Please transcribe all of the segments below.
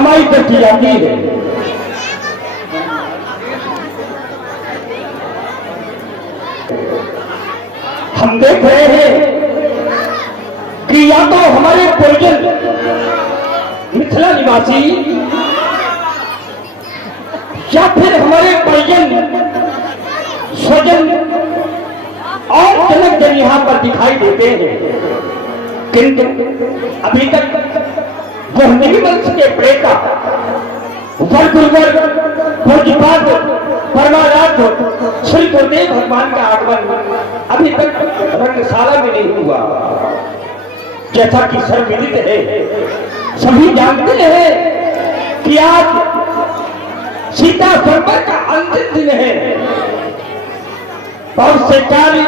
हमारी दृष्टि जाती है। हम देख रहे हैं कि या तो हमारे पूर्वज मिथिला निवासी या फिर हमारे परिजन स्वजन और जनक जन यहां पर दिखाई देते हैं, किंतु अभी तक मोहनी वंश के प्रेता वर्गुरुवर पूज्यपाद परमाराध्य श्री गुरुदेव भगवान का आगमन अभी तक रंगशाला में नहीं हुआ। जैसा कि सर्वविदित है, सभी जानते हैं कि आज सीता स्वयंवर का अंतिम दिन है। बहुत से कार्य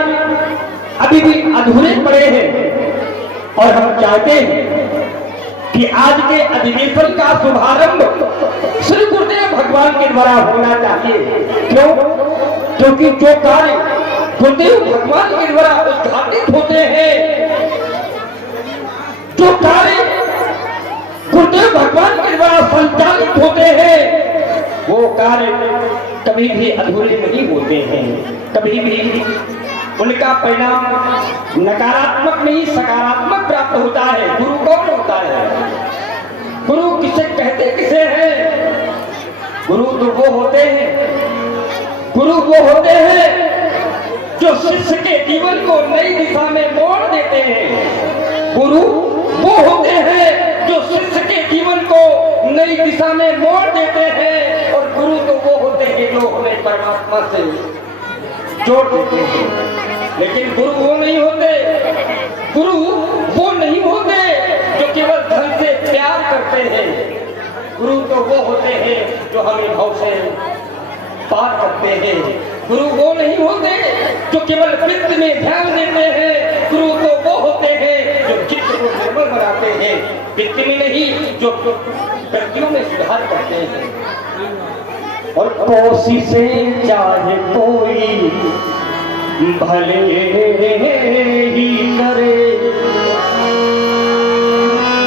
अभी भी अधूरे पड़े हैं और हम चाहते हैं कि आज के अधिवेशन का शुभारंभ श्री गुरुदेव भगवान के द्वारा होना चाहिए। क्यों? क्योंकि जो कार्य गुरुदेव भगवान के द्वारा उद्घाटित होते हैं, जो कार्य गुरुदेव भगवान के द्वारा संचालित होते हैं, वो कार्य कभी भी अधूरे नहीं होते हैं। कभी भी उनका परिणाम नकारात्मक नहीं सकारात्मक प्राप्त होता है। गुरु कौन होता है? गुरु किसे कहते किसे हैं? गुरु तो वो होते हैं, गुरु वो होते हैं जो शिष्य के जीवन को नई दिशा में मोड़ देते हैं। गुरु वो होते हैं जो शिष्य के जीवन को नई दिशा में मोड़ देते हैं। और गुरु तो वो होते हैं जो हमें परमात्मा से जोड़ देते हैं। लेकिन गुरु वो नहीं होते, गुरु वो नहीं होते जो केवल धन से प्यार करते हैं। गुरु तो वो होते हैं जो हमें भाव से पार करते हैं। गुरु वो नहीं होते जो केवल वृत्ति में ध्यान देते हैं। गुरु तो वो होते हैं जो चित्त को निर्मल बनाते हैं, वृत्ति में नहीं, जो व्यक्तियों में सुधार करते हैं। और कोशिशें चाहे कोई भले ही करे।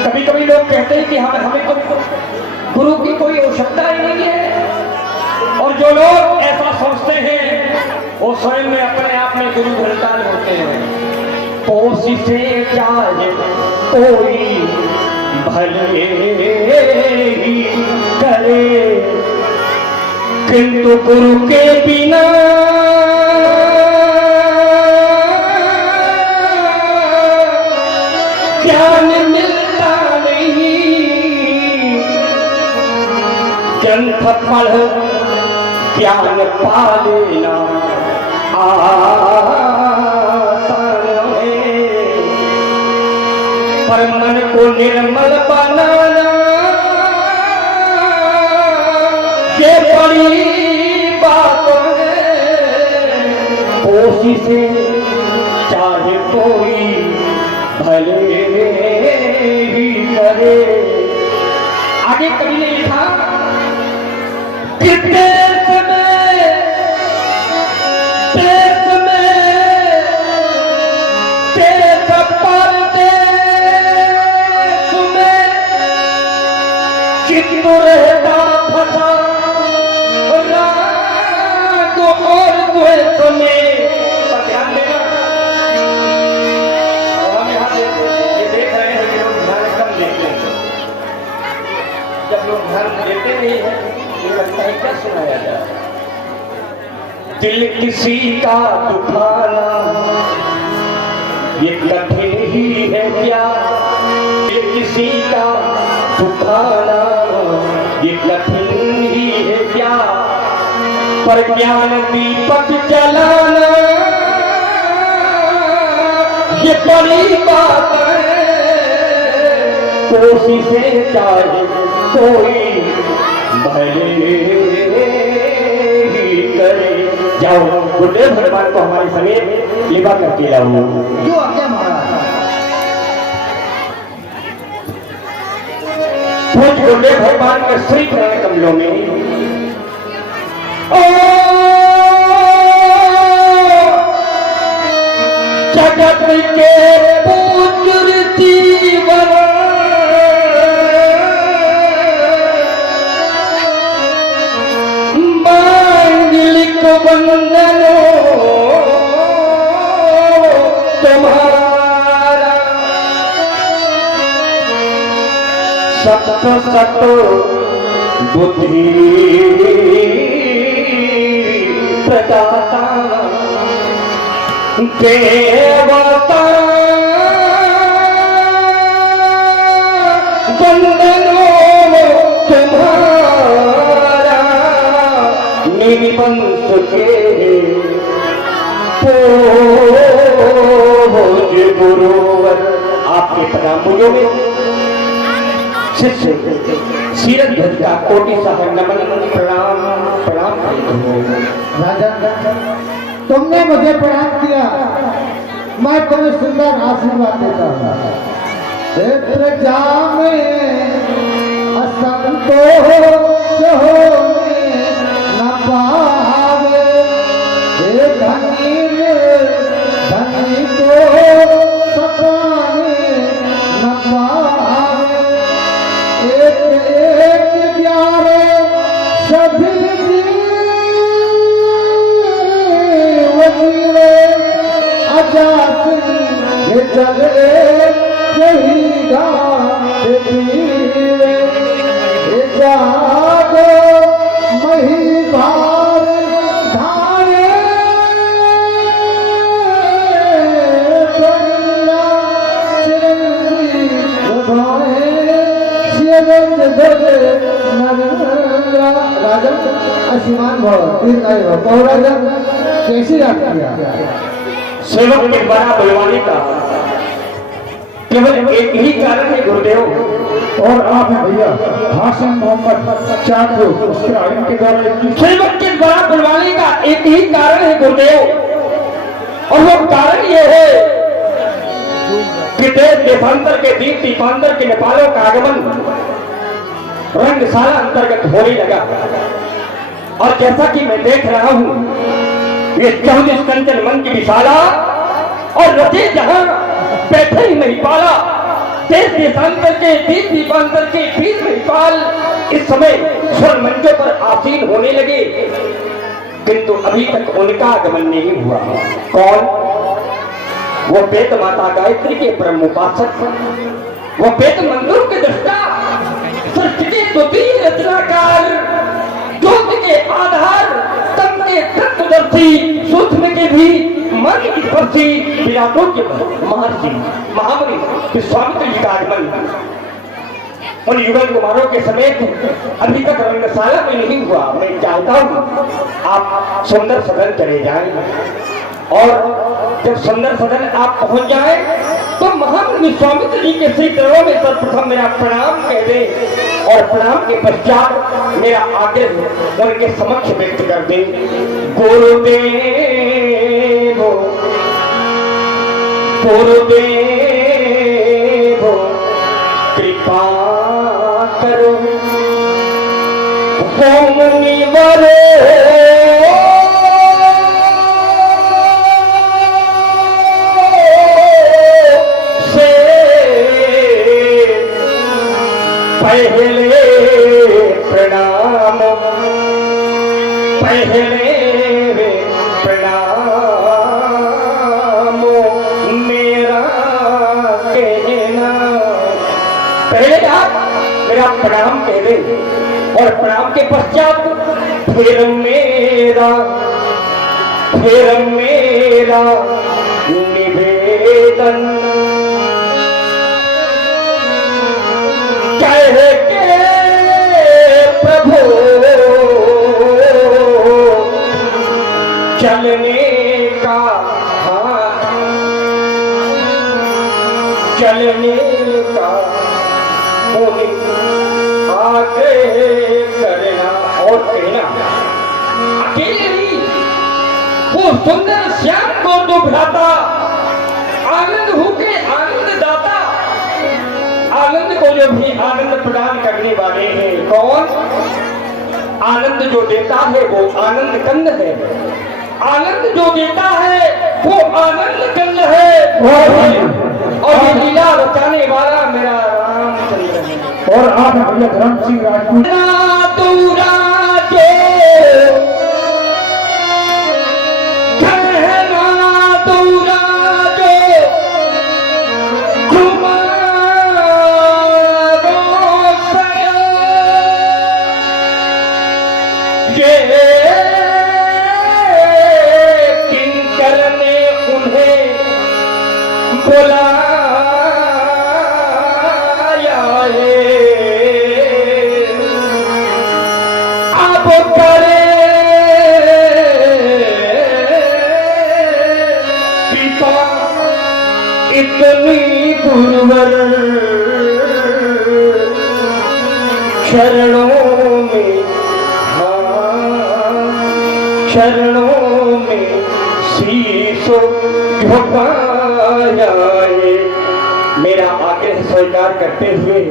कभी कभी लोग कहते हैं कि हमें तो गुरु की कोई आवश्यकता ही नहीं है। और जो लोग ऐसा सोचते हैं वो स्वयं में अपने आप में गुरु घनताल होते हैं। कोशिशें चाहे कोई भले ही करे, किंतु गुरु के बिना ज्ञान मिलता नहीं। ग्रंथ पढ़ ज्ञान पा लेना आसान है, पर मन को निर्मल बनाना ये बड़ी बात है। कोशिशें चाहे कोई भले ही करे। आगे कवि ने लिखा कि देश परदेश में चित्त रहता फंसा राग और द्वेष में। पर ध्यान देना, हम यहाँ ये देख रहे हैं कि लोग ध्यान कम देते हैं। जब लोग ध्यान देते नहीं है, ये लगता है क्या सुनाया जाए। दिल किसी का दुखाना ये कठिन ही है क्या? दिल किसी का दुखाना ये कठिन ही है क्या? पर ज्ञान दीपक जलाना ये बड़ी बात है। कोशिशें चाहे कोई भले ही करे। जाओ गुरुदेव भगवान को हमारे समेत लिबा करके लाओ। क्यों आज्ञा महाराज? गुरुदेव भगवान के श्री चरण कमलों में ओ जगत के पूज्य जीवन सप्त सत बुद्धि प्रदाता देवता वंदनो तुम्हारा निवंश के पूज गुरुवर। आपके प्रणामों में शिष्य सीरत ध्वज का कोटि सह नमन प्रणाम प्रणाम। राजा, तुमने मुझे प्रणाम किया, मैं तुम्हें सुंदर आशीर्वाद देता हूँ। प्रजा में असंतोष होने न पावे, धनी धनी को सताने न पावे। एक एक प्यारे सभी अजात चले शहीदा पीवे जागो मही भार धारे राजा आशीमान भव राजा कैसी याद किया? सेवक के बड़ा बुलवाने का केवल एक ही कारण है गुरुदेव। और आप हैं भैया हाशिम मोहम्मद चाकू, उसके आयन के द्वारा सेवक के बड़ा बुलवाने का एक ही कारण है गुरुदेव, और वो कारण ये है कि देश देशांतर के दीप दीपांतर के नेपालों का आगमन रंगशाला अंतर्गत होने लगा। और जैसा कि मैं देख रहा हूं, ये 24 कंचन मन की विशाला और रचे जहां बैठे ही नहीं पाला, देश देशांतर के दीप दीपांतर के बीच महिपाल इस समय स्वर मंचों पर आसीन होने लगे, किंतु अभी तक उनका आगमन नहीं हुआ। कौन? वो वेद माता गायत्री के परम उपासक, वो वेद मंदिरों के दृष्टा, सृष्टि के द्वितीय रचनाकार, ज्योत के आधार, तम के तत्वदर्शी, सूक्ष्म के भी मन स्पर्शी, विराटों के महर्षि महामुनि विश्वामित्र जी का आगमन उन युगल कुमारों के समेत अभी तक रंगशाला में नहीं हुआ। मैं चाहता हूं आप सुंदर सदन चले जाएं, और जब सुंदर सदन आप पहुंच जाएं तो महामुनि विश्वामित्र जी के श्री चरणों में सर्वप्रथम मेरा प्रणाम कह दें, और प्रणाम के पश्चात मेरा आदेश उनके समक्ष व्यक्त कर दें। गुरुदेव गुरुदेव कृपा करो, हो मुनिवर से पहले प्रणाम, पहले प्रणाम मेरा कहना। पहले आप मेरा प्रणाम कह दें, और प्रणाम के पश्चात फिर मेरा निवेदन कह के प्रभु चलने का हाथ, चलने का आगे करना। और कहना अकेले नहीं, वो सुंदर श्याम को तो भ्राता, आनंद होके आनंद दाता, आनंद को जो भी आनंद प्रदान करने वाले हैं। कौन? आनंद जो देता है वो आनंद कंद है, आनंद जो देता है वो आनंद कंद है, और ये लीला रचाने वाला मेरा रामचंद्र है। और आप हैं भैया धर्म सिंह राजपूत। चरणों में, हाँ चरणों में शीशो झुकाया है। मेरा आग्रह स्वीकार करते हुए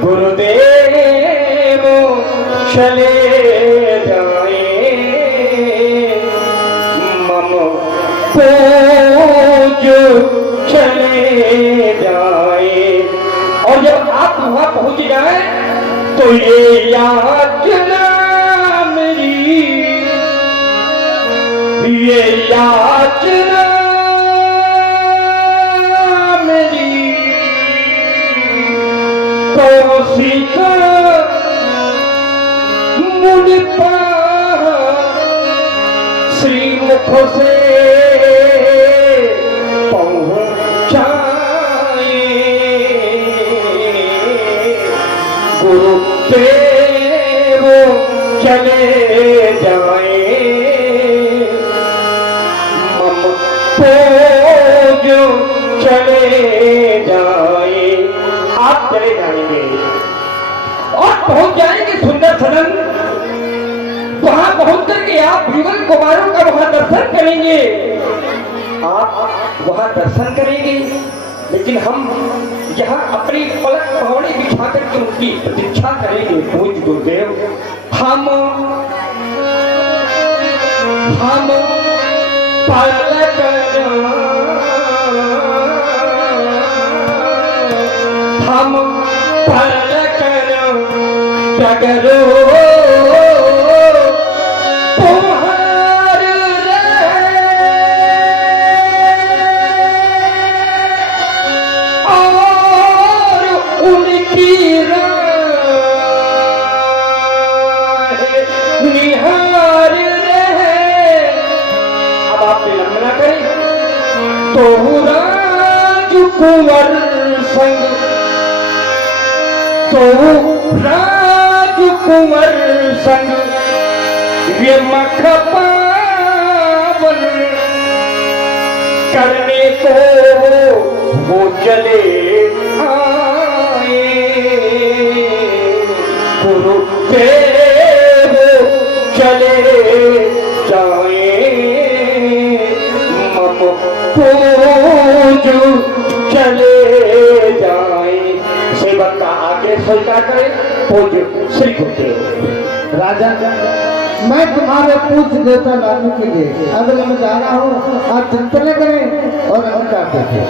गुरुदेव चले जाए, मम पूज चले जाए। और जब आप वहां पहुंच जाए तो ये याचना मेरी, ये याचना मेरी कौशिक मुनि श्रीमुख से पहुंचाए। गुरुदेव चले जाए, मम पूज चले जाए। आप चले जाएंगे और पहुंच जाएंगे सुंदर सदन। वहां पहुंच करके आप युगल कुमारों का वहां दर्शन करेंगे, आप वहां दर्शन करेंगे। लेकिन हम यहाँ अपनी पलक पहौड़ी बिछा करके उनकी प्रतीक्षा करेंगे। पूज्य गुरुदेव, हम पलक हम पलक टगरो निहार रहे। अब आप विलंबना करें तो राजकुंवर संग, तो राजकुंवर संग ये मख पावन करने को वो चले आए। गुरुदेव चले जाए, मम पूज चले जाए। सेवक का आगे स्वीकार करे। पूज्य श्री गुरुदेव। राजा, मैं तुम्हारे पूज्य देवता लाने के लिए अगर मैं जा रहा हूँ, आप चिंता न करें और हम जाते थे।